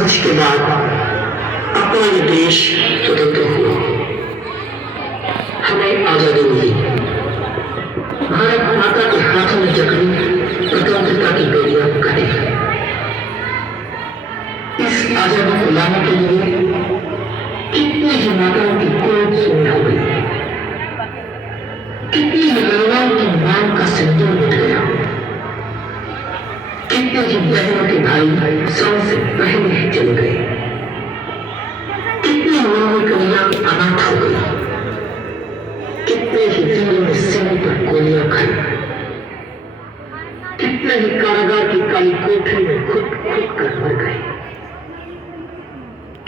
आज के बाद अपना ये देश स्वतंत्र हुआ, हमें आजादी मिली। भारत माता के हाथों में जकड़ी स्वतंत्रता की बेड़ियां खड़ी। इस आजादी को लाने के लिए कितनी ही माताओं की कोट सुनी हो गई, कितनी ही महिलाओं की मांग का सिंदूर मिट गया, कितने ही बहनों के भाई सौ से पहले ही चले गए, कितनी माओ कन्या अनाथ हो गई, कितने ही वीरों ने सीने पर गोलियां खाई, कितने ही कारागार की काली कोठरी में खुद कर मर गए,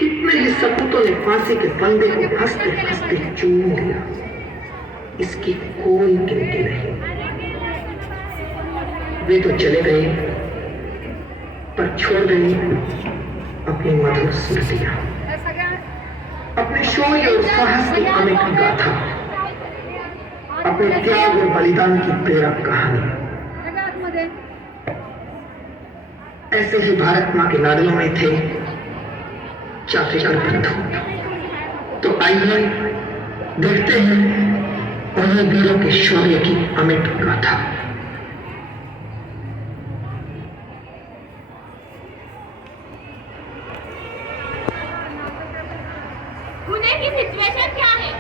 कितने ही सपूतों ने फांसी के फंदे को हंसते हंसते चूम लिया। इसकी कोई गिनती नहीं। वे तो चले गए, पर छोड़ गई अपनी मधुर स्मृतियां, अपने शौर्य और साहस की अमिट गाथा, अपने त्याग और बलिदान की प्रेरक कहानी। ऐसे ही भारत मां के लाडलों में थे चाचेकर बंधु। तो आइए देखते हैं उन्हीं वीरों के शौर्य की अमिट गाथा। पुणे की सिचुएशन क्या है?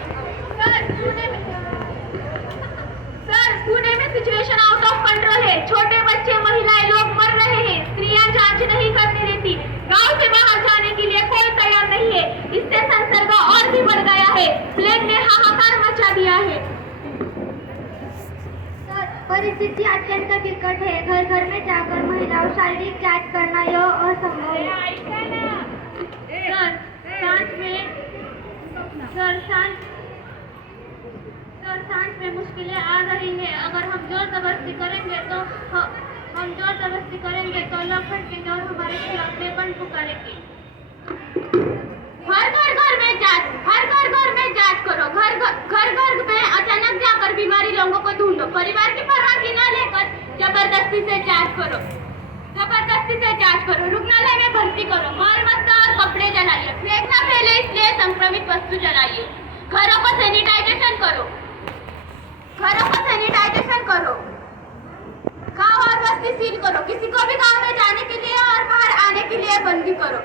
पुणे में सिचुएशन आउट ऑफ कंट्रोल है। छोटे बच्चे, महिलाएं, लोग मर रहे हैं। स्त्रियां जांच नहीं करने देती। गांव से बाहर जाने के लिए कोई तैयार नहीं है। इससे संसर्ग और भी बढ़ गया है। प्लेग ने हाहाकार मचा दिया है। परिस्थिति अत्यंत विकट है। घर घर में जाकर महिलाओं शारीरिक जांच करना यह असंभव है। शांत में मुश्किलें आ रही है। अगर हम जोर जबरदस्ती करेंगे तो लोग भड़केंगे और हमारे खिलाफ बेबन पुकारेंगे। हर घर में जांच करो। घर में अचानक जाकर बीमारी लोगों को ढूंढो। परिवार की परवाह की न लेकर जबरदस्ती से जांच करो। रुग्णालय में भर्ती करो। माल मत्ता और कपड़े जलाइए। प्लेग न फैले इसलिए संक्रमित वस्तु जलाइए। घरों को सैनिटाइजेशन करो। गाँव और बस्ती सील करो। किसी को भी गाँव में जाने के लिए और बाहर आने के लिए बंदी करो।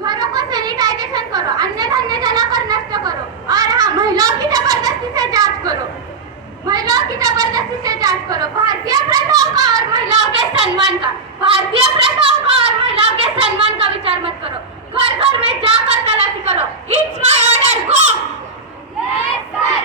घरों को सैनिटाइजेशन करो। अन्य धान्य जलाकर नष्ट करो। और हाँ, महिलाओं की जबरदस्ती से जांच करो। भारतीय प्रथाओं का और महिलाओं के सम्मान का विचार मत करो। घर में जाकर तलाशी करो। It's my order, go. Yes sir.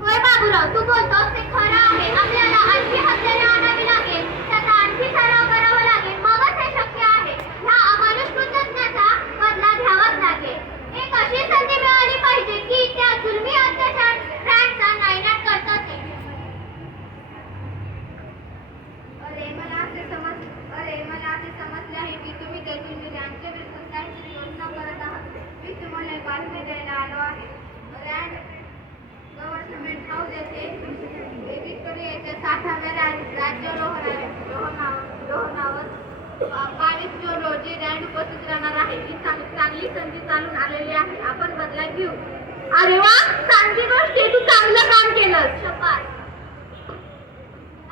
होय बाबूराव, तू बोलतोस ते खरं आहे. आपल्याला आणखी हत्यारे आणावी लागेल. त्याचा आणखी सराव करावा लागेल. मगच हे शक्य आहे. ह्या अमानुष कृतज्ञाचा बदला घ्यावाच लागेल. एक अशी संधी मिळाली पाहिजे की त्या जुलमी अत्याचार फ्रँकचा नायनाट करता येईल. मला असे समजले आहे की तुम्ही देखील यांच्या विरुद्ध काहीतरी योजना करत आहात. मी तुम्हाला बातमी द्यायला आलो आहे. गव्हर्नमेंट हाऊस येथे व्हिक्टोरिया येथे 60व्या राज्यारोहणावर 22 जून रोजी रँड उपस्थित राहणार आहे. संधी चालून आलेली आहे. आपण बदला घेऊ. अरे वा, चांगली गोष्ट आहे. तू चांगलं काम केलंस. शाबास.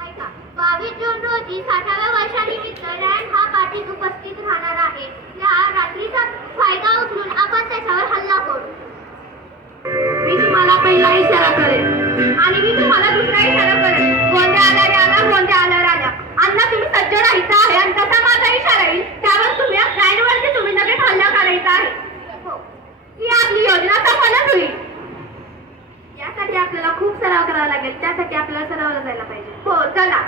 ऐका, 22 जून रोजी 60व्या वर्षानिमित्त रँड हा पाठीत उपस्थित राहणार आहे. या रात्रीचा फायदा उचलून आपण त्याच्यावर हल्ला करू. मी तुम्हाला पहिला इशारा करेन आणि मी तुम्हाला दुसरा इशारा करेन. गोंधळ आल्याने आला, गोंधळ आल्यावर आला. अण्णा तुम्ही सज्ज राहायचं आहे आणि तसा माझा इशारा येईल त्यावर तुम्ही रँडवरती तुम्ही लगेच हल्ला करायचा आहे. हो, ही आपली योजना सफलच होईल. यासाठी आपल्याला खूप सराव करावा लागेल. त्यासाठी आपल्याला सरावला जायला पाहिजे. हो, चला.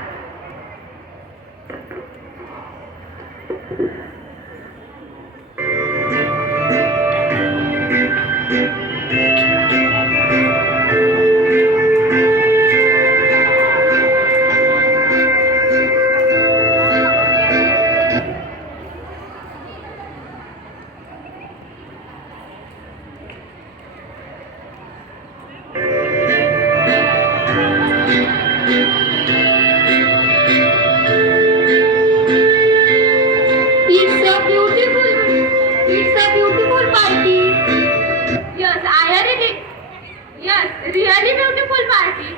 Really beautiful party.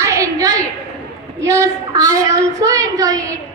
I enjoy it. Yes, I also enjoy it.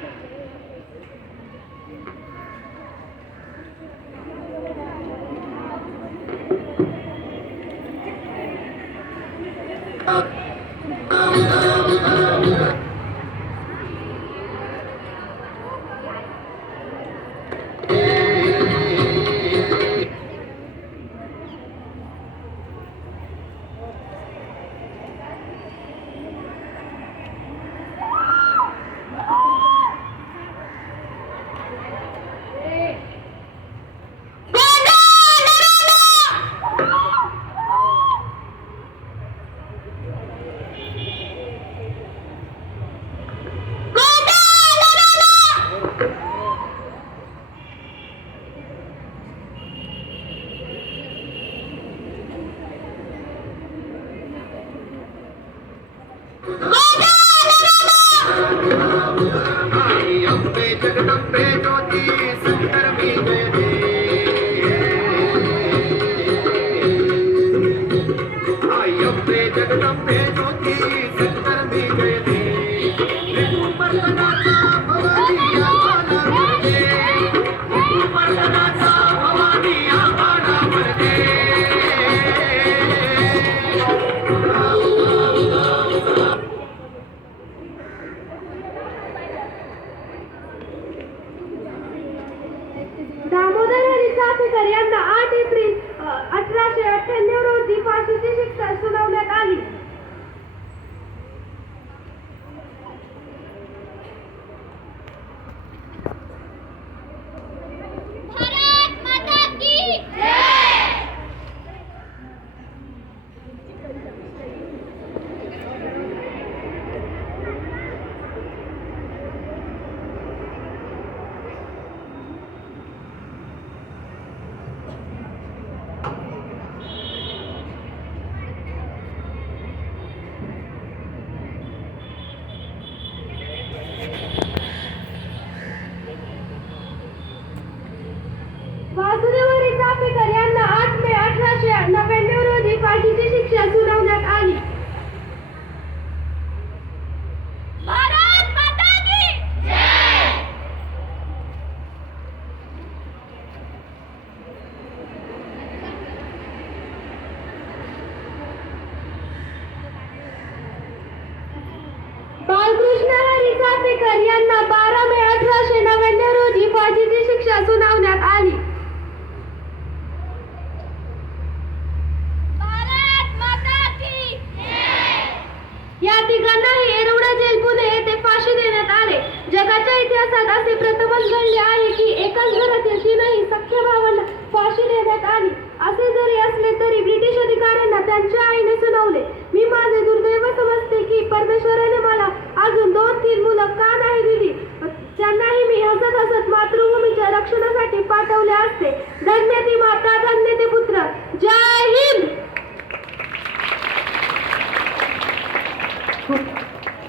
यांना 8 एप्रिल 1898 रोजी फाशीची शिक्षा सुनावण्यात आली. भारत माता की जय. वासुदेव हरी चाफेकर यांना 8 मे 1899 रोजी फाशीची शिक्षा सुनावण्यात आली. भारत माता की जय. बाळकृष्ण हरी चाफेकर यांना 12 मे 1899 रोजी फाशीची शिक्षा सुनावण्यात आली. भारत माता की जय. या तिघांनाही येरवडा जेल पुणे येथे फाशी देण्यात आले. जगाच्या इतिहासात असे प्रथमच घडले आहे की एकाच घरातील 3 सख्ख्या भावांना फाशी देण्यात आली. असे जरी असले तरी ब्रिटिश अधिकाऱ्यांना त्यांच्या आईने सुनावले. मी माझे दुर्दैव समजते की परमेश्वराने मला अजून 2-3 मुलं का नाही दिली. त्यांनाही मी हसत हसत मातृभूमीच्या रक्षणासाठी पाठवले असते. धन्य ती माता, धन्य